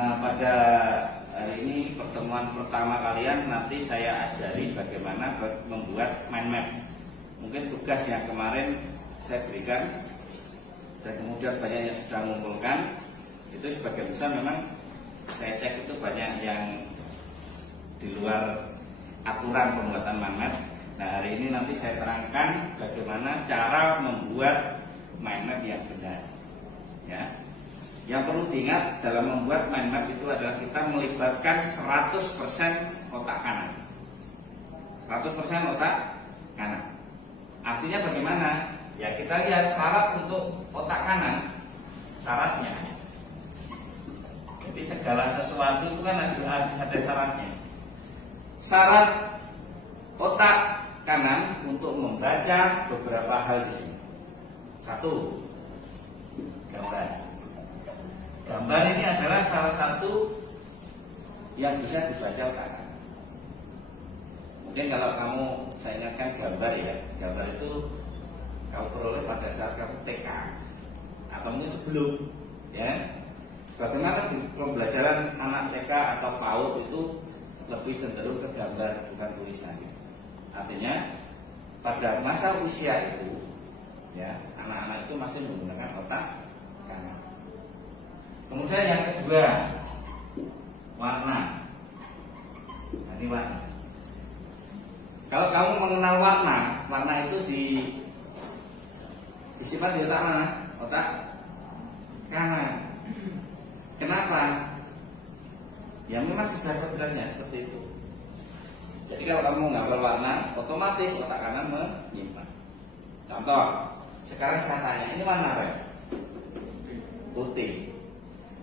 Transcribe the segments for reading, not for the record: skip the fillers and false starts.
Pada hari ini pertemuan pertama kalian nanti saya ajari bagaimana membuat mind map. Mungkin tugas yang kemarin saya berikan dan kemudian banyak yang sudah mengumpulkan, itu sebagian besar memang saya cek itu banyak yang di luar aturan pembuatan mind map. Nah, hari ini nanti saya terangkan bagaimana cara membuat mind map yang benar. Ya. Yang perlu diingat dalam membuat mind map itu adalah kita melibatkan 100% otak kanan. 100% otak kanan. Artinya bagaimana? Ya, kita lihat syarat untuk otak kanan. Syaratnya. Jadi segala sesuatu itu kan harus ada syaratnya. Syarat otak kanan untuk membaca beberapa hal di sini. 1. Gambar. Gambar ini adalah salah satu yang bisa dibaca otak kanan. Mungkin kalau kamu, saya ingatkan gambar ya. Gambar itu kamu peroleh pada saat kamu TK atau mungkin sebelum, ya. Bagaimana di pembelajaran anak TK atau PAUD itu lebih cenderung ke gambar bukan tulisan. Artinya pada masa usia itu, ya, anak-anak itu masih menggunakan otak kanan. Kemudian yang kedua, warna. Nah, ini warna. Kalau kamu mengenal warna, warna itu disimpan di otak mana? Otak kanan. Kenapa? Ya memang sudah kodratnya seperti itu. Jadi kalau kamu menghafal warna, otomatis otak kanan menyimpan. Contoh, sekarang saya tanya, ini warna apa? Putih.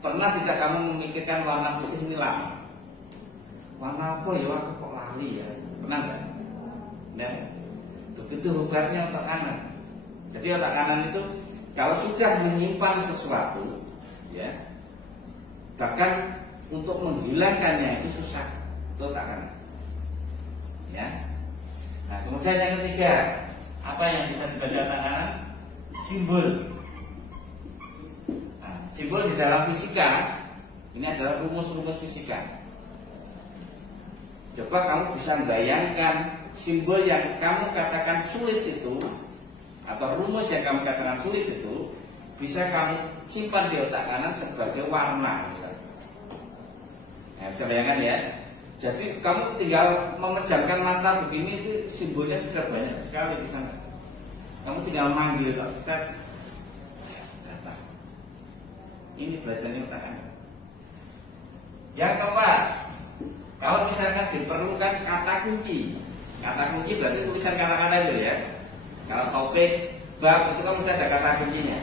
Pernah tidak kamu memikirkan warna putih ini lama? Warna apa ya? Aku kok lali ya? Pernah nggak? Nah, begitu hebatnya otak kanan. Jadi otak kanan itu kalau sudah menyimpan sesuatu, ya, bahkan untuk menghilangkannya itu susah. Itu otak kanan. Ya. Nah, kemudian yang ketiga, apa yang bisa dibaca otak kanan? Simbol. Simbol di dalam fisika ini adalah rumus-rumus fisika. Coba kamu bisa membayangkan simbol yang kamu katakan sulit itu, atau rumus yang kamu katakan sulit itu, bisa kamu simpan di otak kanan sebagai warna misalnya. Nah, bisa bayangkan ya. Jadi kamu tinggal memejamkan mata begini, itu simbolnya sudah banyak sekali di sana. Kamu tinggal manggil Pak Ustaz. Ini belajarnya otak kanan. Yang keempat, kalau misalkan diperlukan kata kunci. Kata kunci berarti tulisan kata-kata itu ya. Kalau topik, bab itu kan mesti ada kata kuncinya.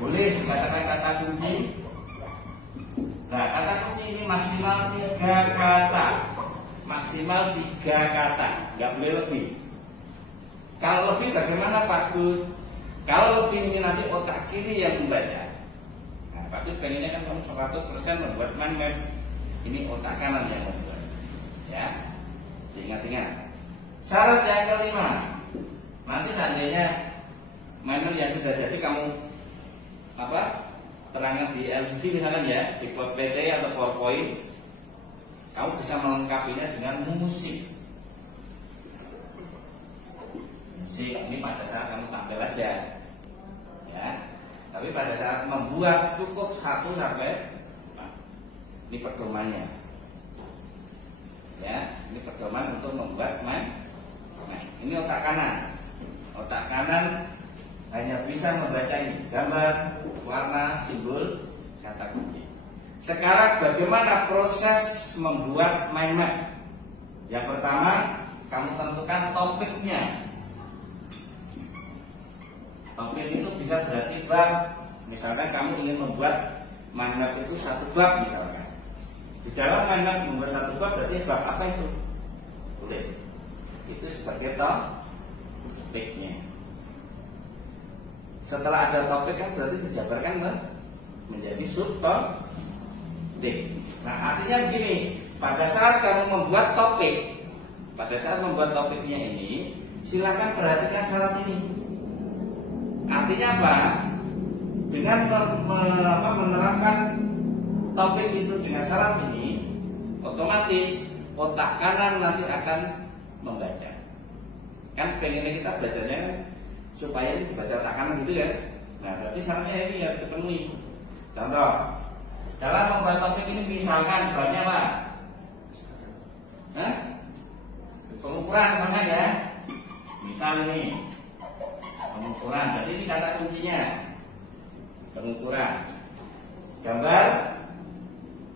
Boleh dikatakan kata kunci. Nah, kata kunci ini maksimal 3 kata. Maksimal 3 kata, nggak boleh lebih. Kalau lebih bagaimana Pak Gus? Kalau lebih ini nanti otak kiri yang membaca. Nah, Pak Gus pengennya kan kamu 100% membuat mind map. Ini otak kanan yang membuat. Ya, diingat-ingat. Syarat yang kelima, nanti seandainya mind map yang sudah jadi kamu terangkan di LCD misalkan ya, di PT atau PowerPoint, kamu bisa melengkapinya dengan musik. Musik ini pada saat kamu tampil aja. Ya, tapi pada saat membuat cukup 1 sampai 4. Ini pedomannya. Ya, ini pedoman untuk membuat mind. Nah, ini otak kanan. Otak kanan hanya bisa membaca ini, gambar, warna, simbol, kata kunci. Sekarang bagaimana proses membuat mind map? Yang pertama, kamu tentukan topiknya. Topik itu bisa berarti bab. Misalkan kamu ingin membuat mind map itu 1 bab misalkan. Di dalam mind map membuat 1 bab berarti bab apa itu? Tulis. Itu sebagai topiknya. Setelah ada topik kan berarti dijabarkan menjadi subtopik. Nah, artinya begini, pada saat kamu membuat topik, topiknya ini, silakan perhatikan syarat ini. Artinya apa? Dengan menerapkan topik itu dengan syarat ini, otomatis otak kanan nanti akan membaca. Kan pengennya kita bacanya kan supaya ini dibaca otak kanan gitu ya. Nah, berarti syaratnya ini harus dipenuhi. Contoh, dalam membuat topik ini misalkan banyak apa? Pengukuran misalkan ya. Misal ini pengukuran, berarti ini kata kuncinya. Pengukuran. Gambar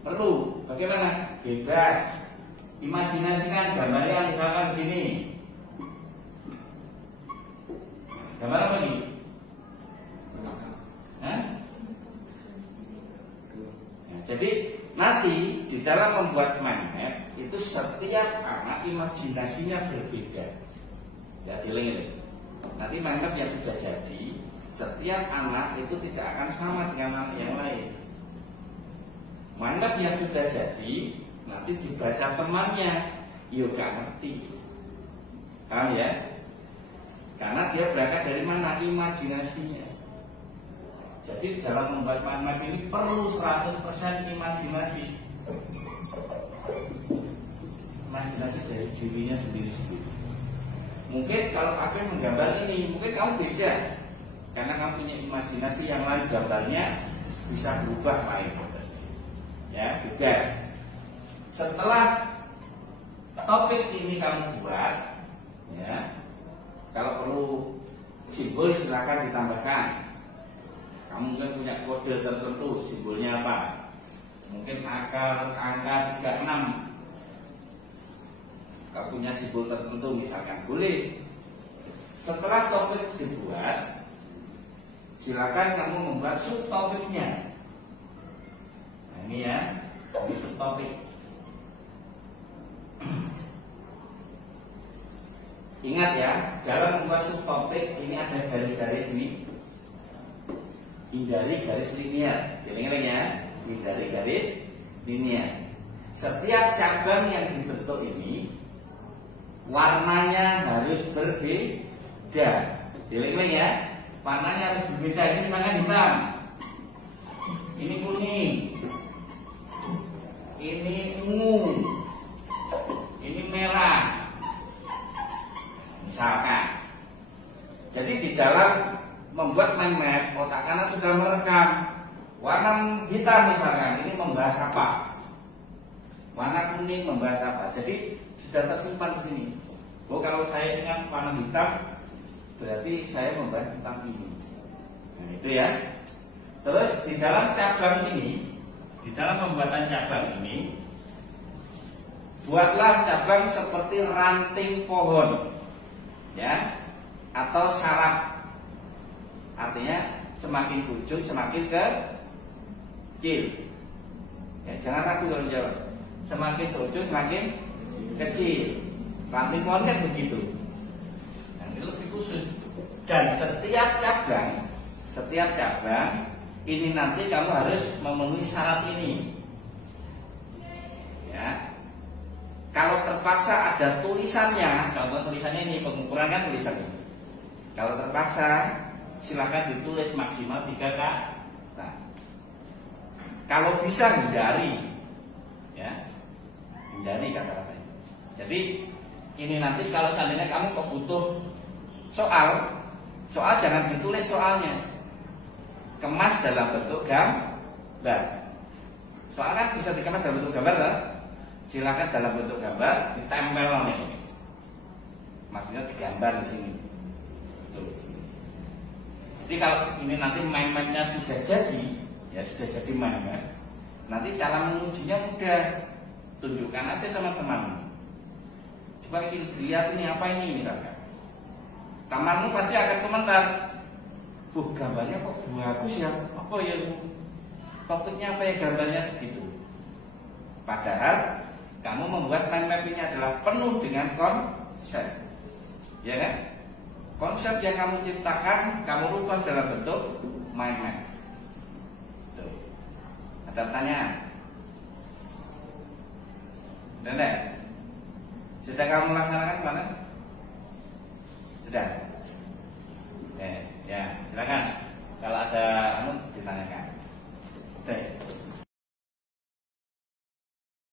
perlu. Bagaimana? Bebas. Imajinasikan gambarnya misalkan begini. Gambar apa nih? Jadi nanti di dalam membuat mind map itu setiap anak imajinasinya berbeda. Ya, dieling-eling. Nanti mind map yang sudah jadi, setiap anak itu tidak akan sama dengan anak yang lain. Mind map yang sudah jadi nanti dibaca temannya, gak ngerti. Paham ya? Karena dia berangkat dari mana? Imajinasinya. Jadi dalam membuat mind map ini perlu 100% imajinasi. Imajinasi dari dirinya sendiri-sendiri. Mungkin kalau aku menggambar ini, mungkin kamu beda. Karena kamu punya imajinasi yang lain, gambarnya bisa berubah lain. Ya, bebas. Setelah topik ini kamu buat, ya, kalau perlu simbol silakan ditambahkan. Kamu mungkin punya kode tertentu, simbolnya apa? Mungkin akar angka 36. Kamu punya simbol tertentu misalkan, boleh. Setelah topik dibuat, silakan kamu membuat subtopiknya. Nah, ini ya, ini subtopik. Ingat ya, dalam membuat subtopik ini ada garis-garis ini. Hindari garis linear. Eling-eling ya, hindari garis linear. Setiap cabang yang dibentuk ini warnanya harus berbeda. Eling-eling ya, warnanya harus berbeda. Ini misalkan hitam, ini kuning, ini ungu, ini merah. Misalkan. Jadi di dalam membuat mind map, otak kanan sudah merekam warna hitam misalkan, ini membahas apa, warna kuning membahas apa. Jadi sudah tersimpan di sini. Oh, kalau saya ingat warna hitam, berarti saya membahas tentang ini. Nah, itu ya. Terus di dalam cabang ini, di dalam pembuatan cabang ini, buatlah cabang seperti ranting pohon, ya, atau sarap. Artinya semakin ujung semakin kecil. Ya, jangan ragu kalau jawab. Semakin ke ujung semakin kecil. Ranting pohon kan begitu. Nah, ini lebih khusus. Dan setiap cabang ini nanti kamu harus memenuhi syarat ini. Ya. Kalau terpaksa ada tulisannya, contoh tulisannya ini, pengukuran kan tulisannya. Kalau terpaksa silakan ditulis maksimal 3 kata. Kalau bisa hindari, ya, hindari kata-katanya. Jadi ini nanti kalau seandainya kamu butuh soal jangan ditulis soalnya, kemas dalam bentuk gambar. Soal kan bisa dikemas dalam bentuk gambar, kan? Silakan dalam bentuk gambar ditempel ini. Maksudnya digambar di sini. Jadi kalau ini nanti mind map-nya sudah jadi, ya sudah jadi mind map, nanti cara mengujinya mudah. Tunjukkan aja sama teman. Coba lihat ini apa ini misalkan. Temanmu pasti akan komentar, gambarnya kok bagus ya, apa ya, topiknya apa ya, gambarnya begitu. Padahal kamu membuat mind map ini adalah penuh dengan konsep, ya kan? Konsep yang kamu ciptakan, kamu rubah dalam bentuk mind map. Tuh. Ada pertanyaan? Sudah? Sudah kamu laksanakan mana? Sudah? Yes, ya, silakan. Kalau ada ditanyakan. Oke.